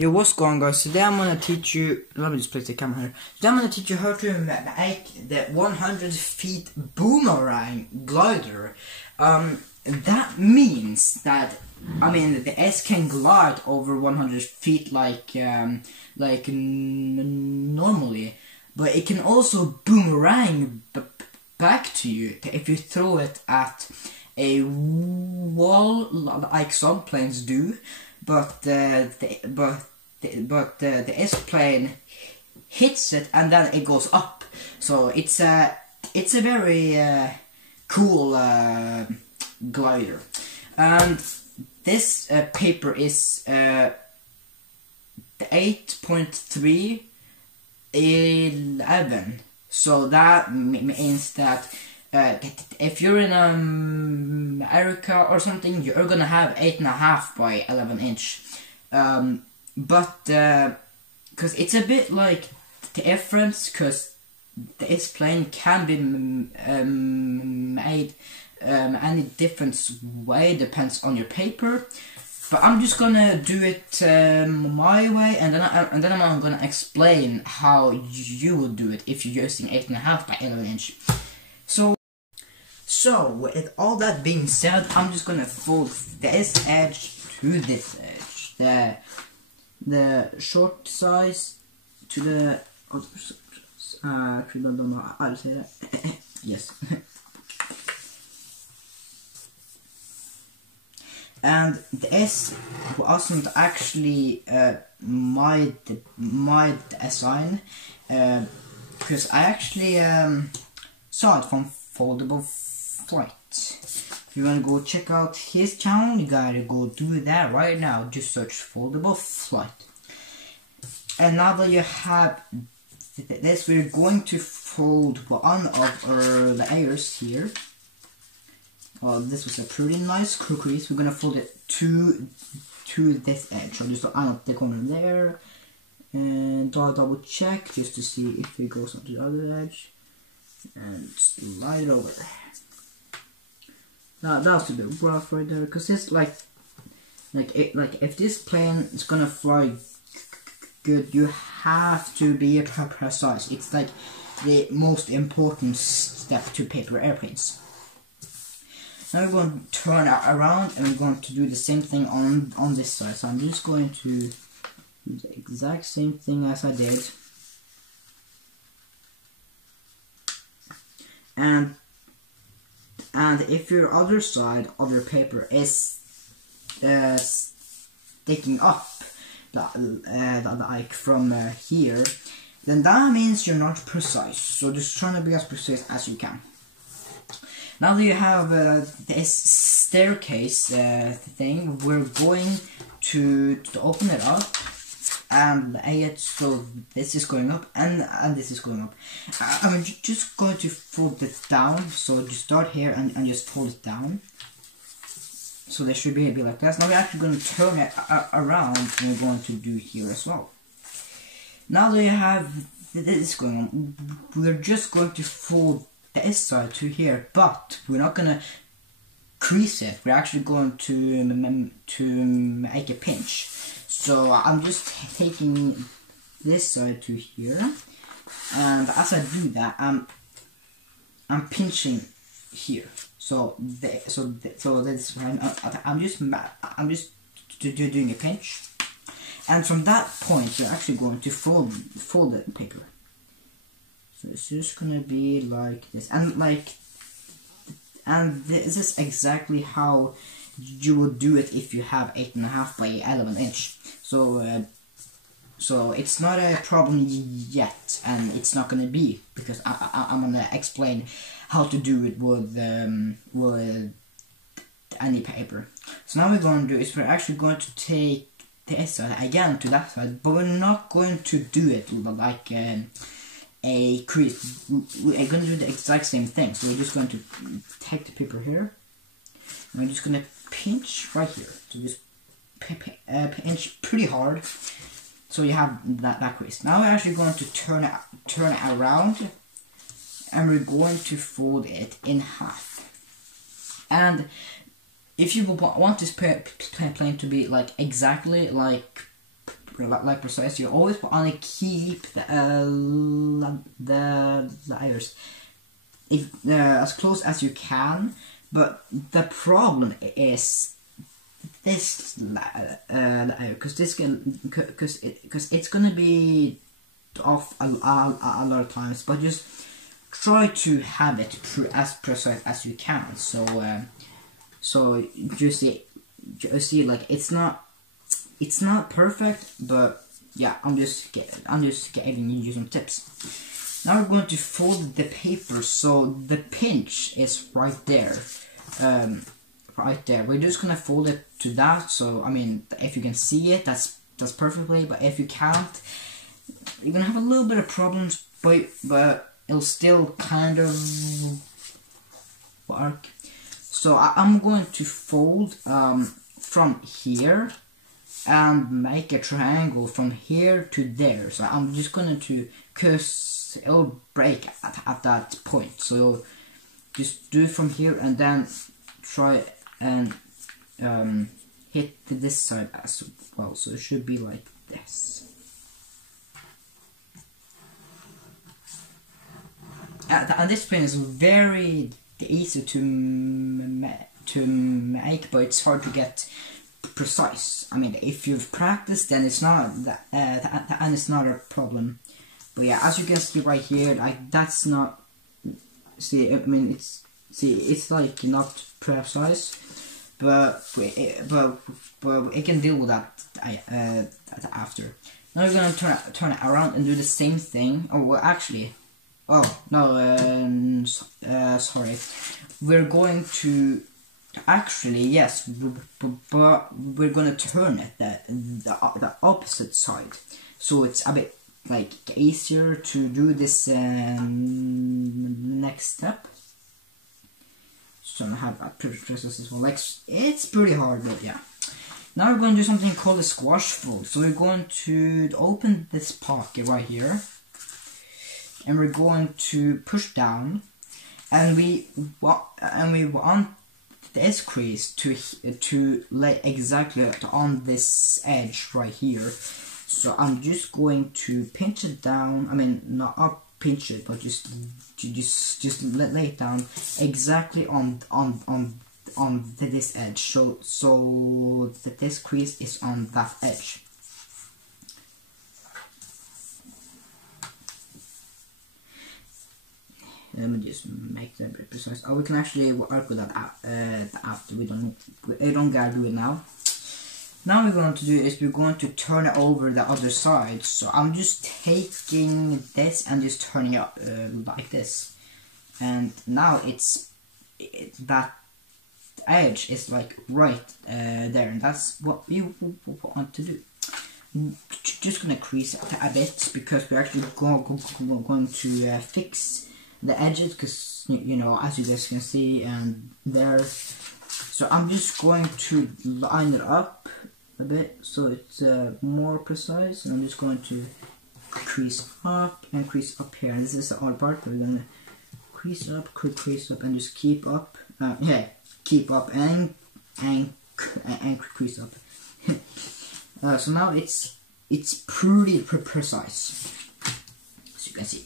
Yo, what's going on, guys? Today I'm gonna teach you, let me just place the camera here. Today I'm gonna teach you how to make the 100 feet boomerang glider. That means that, the S can glide over 100 feet like normally, but it can also boomerang back to you if you throw it at a wall like some planes do. But the S-plane hits it and then it goes up. So it's a very cool glider. And this paper is 8.311. So that means that if you're in America or something, you're gonna have 8.5 by 11 inch. But because it's a bit like different, because the S-plane can be made any different way, depends on your paper. But I'm just gonna do it my way, and then I'm gonna explain how you will do it if you're using 8.5 by 11 inch. So with all that being said, I'm just gonna fold this edge to this edge, the short size to the actually don't know how to say that. Yes. And the S wasn't actually my design, because I actually saw it from Foldable Flight. If you want to go check out his channel, you gotta go do that right now. Just search Foldable Flight. And now that you have this, we're going to fold one of our layers here. Well, this was a pretty nice crease. We're gonna fold it to this edge. So just out the corner there, and double check just to see if it goes onto the other edge, and slide it over. Now that's a bit rough right there, because it's like if this plane is gonna fly good, you have to be precise. It's like the most important step to paper airplanes. Now we're going to turn it around, and we're going to do the same thing on this side. So I'm just going to do the exact same thing as I did. And if your other side of your paper is sticking up like from here, then that means you're not precise. So just try to be as precise as you can. Now that you have this staircase thing, we're going to open it up and lay it so this is going up and this is going up. I'm just going to fold it down, so just start here and just fold it down. So they should be like that. Now we're actually going to turn it around, and we're going to do here as well. Now that you have this going on, we're just going to fold this side to here, but we're not gonna crease it. We're actually going to make a pinch. So I'm just taking this side to here, and as I do that, I'm pinching here. So this I'm just doing a pinch, and from that point you're actually going to fold the paper. So it's just gonna be like this, and this is exactly how you would do it if you have 8.5 by 11 inch. So it's not a problem yet, and it's not gonna be, because I'm gonna explain how to do it with any paper. So now we're going to do is we're actually going to take this side again to that side, but we're not going to do it like a crease. We're going to do the exact same thing. So we're just going to take the paper here, and we're just going to pinch right here. So just pinch pretty hard, so you have that crease. Now we're actually going to turn it around, and we're going to fold it in half. And if you want this plane to be like exactly like like precise, you always want to keep the layers as close as you can. But the problem is this layer, because it's gonna be off a lot of times. But just try to have it as precise as you can. So so you see, like it's not perfect, but yeah, I'm just giving you some tips. Now we're going to fold the paper, so the pinch is right there. Right there. We're just gonna fold it to that. So I mean, if you can see it, that's perfectly. But if you can't, you're gonna have a little bit of problems. But it'll still kind of work. So I'm going to fold from here and make a triangle from here to there. So I'm just going to, cause it'll break at that point. So just do it from here and then try and hit this side as well. So it should be like this. And this pen is very easy to make, but it's hard to get precise. I mean, if you've practiced, then it's not and it's not a problem. But yeah, as you can see right here, like that's not. See, I mean, it's like not precise, but it can deal with that after. Now we're gonna turn it around and do the same thing. Oh well, actually. Oh no, sorry. We're going to actually, yes, but we're gonna turn it the opposite side, so it's a bit like easier to do this next step. So I have a process as well. Like it's pretty hard, but yeah. Now we're going to do something called a squash fold. So we're going to open this pocket right here. And we're going to push down, and we want this crease to lay exactly on this edge right here. So I'm just going to pinch it down. I mean, not up pinch it, but just lay it down exactly on this edge. So that this crease is on that edge. Let me just make that very precise. Oh, we can actually work with that after. We don't gotta do it now. Now we're going to do is we're going to turn it over the other side. So I'm just taking this and just turning it up like this, and now that edge is like right there, and that's what we want to do. Just gonna crease it a bit because we're actually going to fix the edges, because you know, as you guys can see, and there. So I'm just going to line it up a bit so it's more precise, and I'm just going to crease up and crease up here. And this is the hard part. We're gonna crease up, and just keep up. Yeah, keep up and crease up. So now it's pretty precise, as you can see.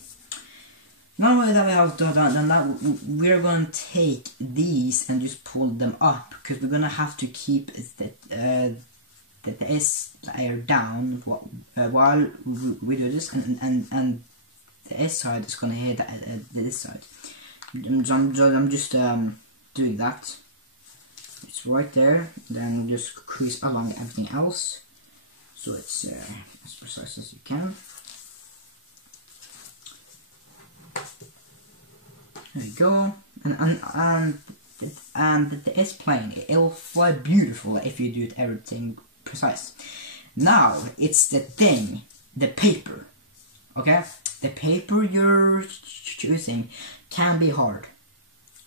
Now that we have done that, we're going to take these and just pull them up, because we're going to have to keep the S layer down while we do this, and the S side is going to hit this side. I'm just doing that. It's right there. Then just crease along everything else, so it's as precise as you can. There you go, and the S plane, it'll fly beautiful if you do everything precise. Now it's the thing, the paper. Okay, the paper you're choosing can be hard,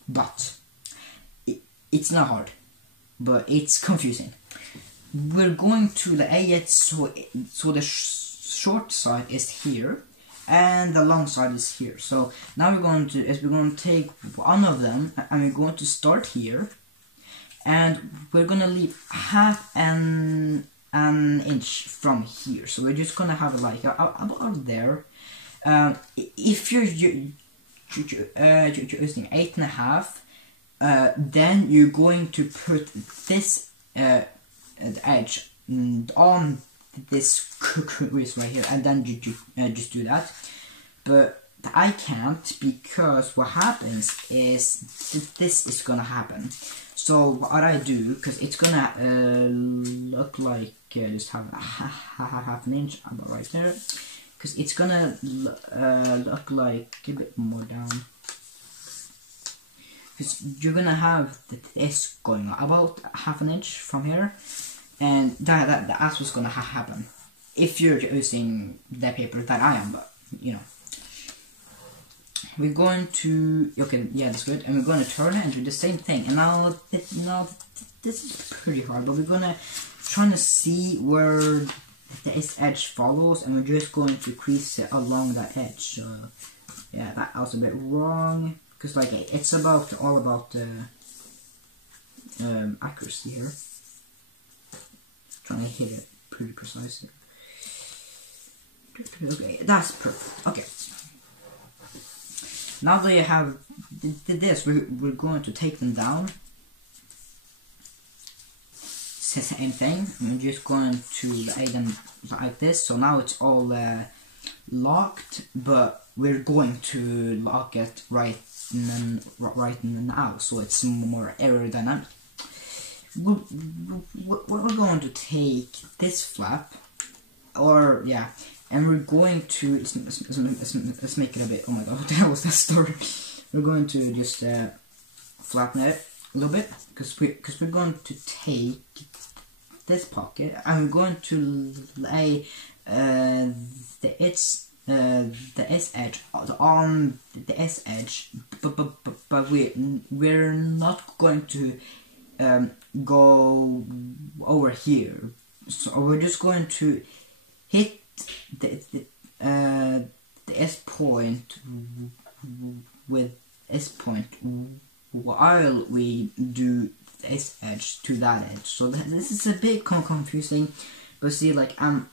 but it's not hard, but it's confusing. We're going to lay it so the short side is here, and the long side is here. So now we're going to take one of them, and we're going to start here, and we're going to leave half an an inch from here. So we're just gonna have it like about there. If you're using 8.5, then you're going to put this edge on this crease right here, and then you just do that. But I can't, because what happens is this is gonna happen. So what I do, because it's gonna look like just have a half an inch about right there, because it's gonna look like a bit more down, because you're gonna have this going about half an inch from here, and that's what's gonna happen if you're using the paper that I am. But you know, we're going to, okay, yeah, that's good, and we're going to turn it and do the same thing. And now this is pretty hard, but we're gonna try to see where the edge follows, and we're just going to crease it along that edge. So yeah, that was a bit wrong, because like it's all about accuracy here. Trying to hit it pretty precisely. Okay, that's perfect. Okay, now that you have this, we're going to take them down. Same thing. I'm just going to lay them like this. So now it's all locked, but we're going to lock it right now, so it's more aerodynamic. We're going to take this flap, or yeah, and we're going to let's make it a bit. Oh my god, what the hell was that story? We're going to just flatten it a little bit, because we're going to take this pocket and we're going to lay the S edge on the S edge, but we're not going to go over here. So we're just going to hit the S point with S point while we do this edge to that edge. So this is a bit confusing, but see, like I'm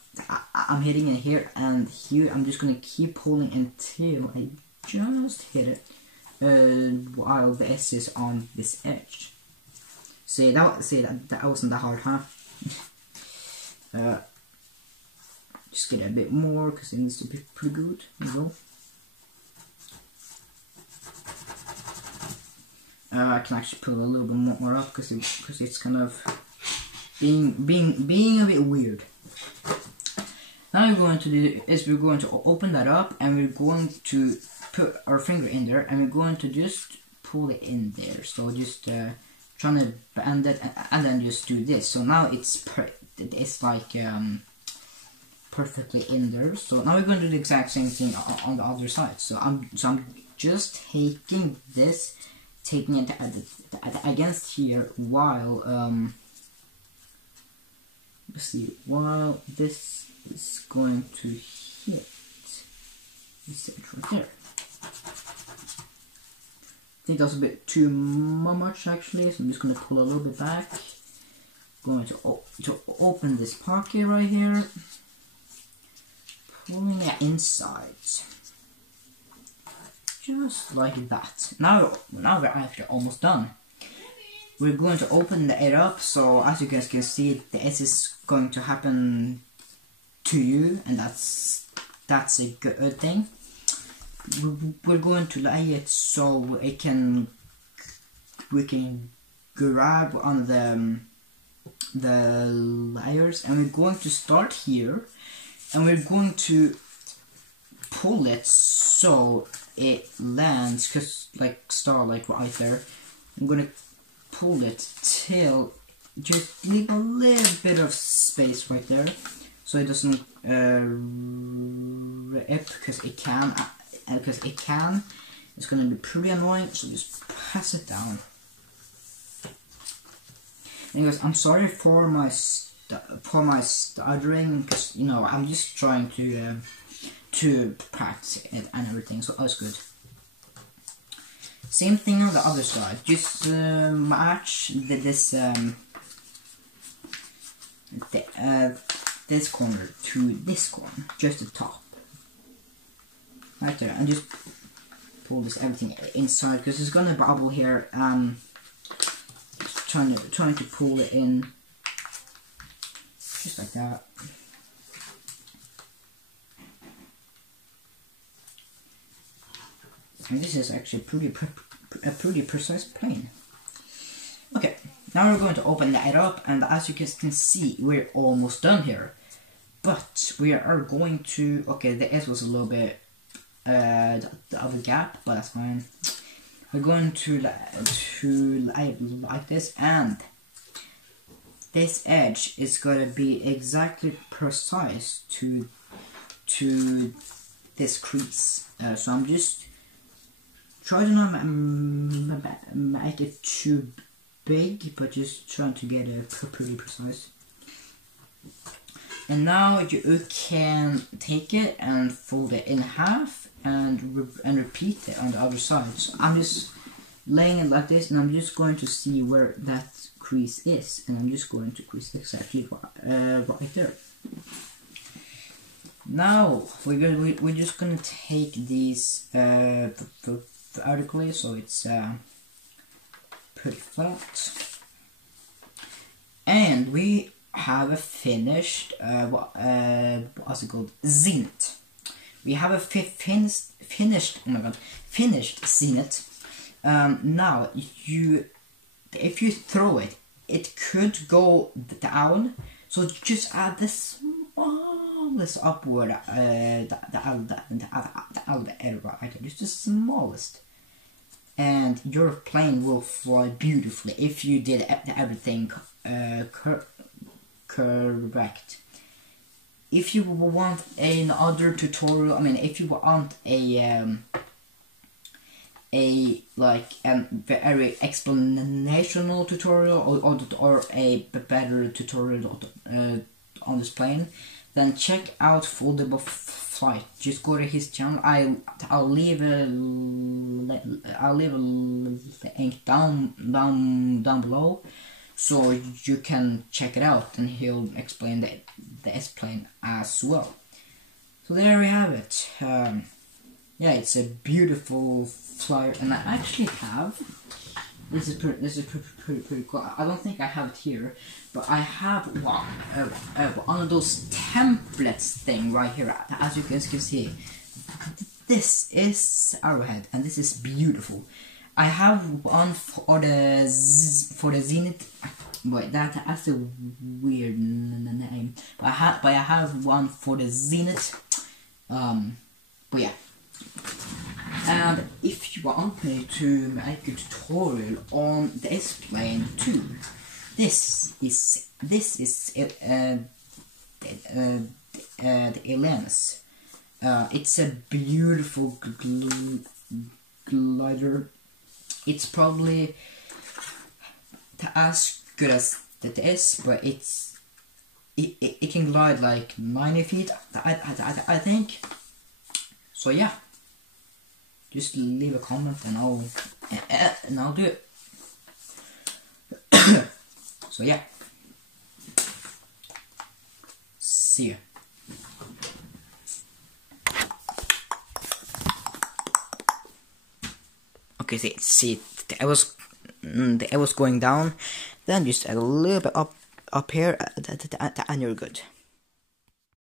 hitting it here and here. I'm just gonna keep pulling until I just hit it while the S is on this edge. See that wasn't that hard, huh? Just get a bit more, because it needs to be pretty good. There you go. I can actually put a little bit more up, because it's kind of being a bit weird. Now we're going to do is we're going to open that up, and we're going to put our finger in there, and we're going to just pull it in there. So just trying to bend it, and then just do this. So now it's like perfectly in there. So now we're going to do the exact same thing on the other side. So I'm just taking this, taking it against here, while let's see, while this is going to hit this edge right there. I think that's a bit too much actually, so I'm just going to pull a little bit back. Going to open this pocket right here, pulling it inside, just like that. Now we're actually almost done. We're going to open it up, so as you guys can see, the S is going to happen to you, and that's a good thing. We're going to lay it so we can grab on the layers, and we're going to start here, and we're going to pull it so it lands, because like right there. I'm gonna pull it till just leave a little bit of space right there, so it doesn't rip, because it can. It's gonna be pretty annoying. So just press it down. Anyways, I'm sorry for my stuttering, because you know I'm just trying to practice it and everything, so that's good. Same thing on the other side. Just match this this corner to this corner, just the top, right there, and just pull this everything inside because it's gonna bubble here. Trying to pull it in, just like that. And this is actually a pretty precise plane. Okay, now we're going to open that up, and as you can see, we're almost done here. But we are going to, okay, the S was a little bit of a gap, but that's fine. We're going to like this, and this edge is going to be exactly precise to this crease. So I'm just trying to not make it too big, but just trying to get it pretty precise. And now you can take it and fold it in half and repeat it on the other side. So I'm just laying it like this, and I'm just going to see where that crease is, and I'm just going to crease exactly right there. Now we're just gonna take these vertically, so it's pretty flat, and we have a finished what's it called, zenith. We have a finished zenith. Now if you throw it, it could go down, so just add the smallest upward the error right, just the smallest, and your plane will fly beautifully if you did everything correct. If you want another tutorial, I mean, if you want a very explanational tutorial or a better tutorial on this plane, then check out Foldable Flight. Just go to his channel. I'll leave a link down below, so you can check it out, and he'll explain the S-plane as well. So there we have it. Yeah, it's a beautiful flyer, and I actually have. This is pretty cool. I don't think I have it here, but I have one of those templates thing right here. As you guys can see, this is Arrowhead, and this is beautiful. I have one for the Zenith. Wait, that's a weird name. But I have one for the Zenith. But yeah. And if you want me to make a tutorial on this plane too, this is the Cleanest. It's a beautiful glider. It's probably as good as that is, but it can glide like 90 feet, I think. So yeah, just leave a comment and I'll do it. So yeah, see ya. Okay, see, the air was going down, then just a little bit up here, and you're good.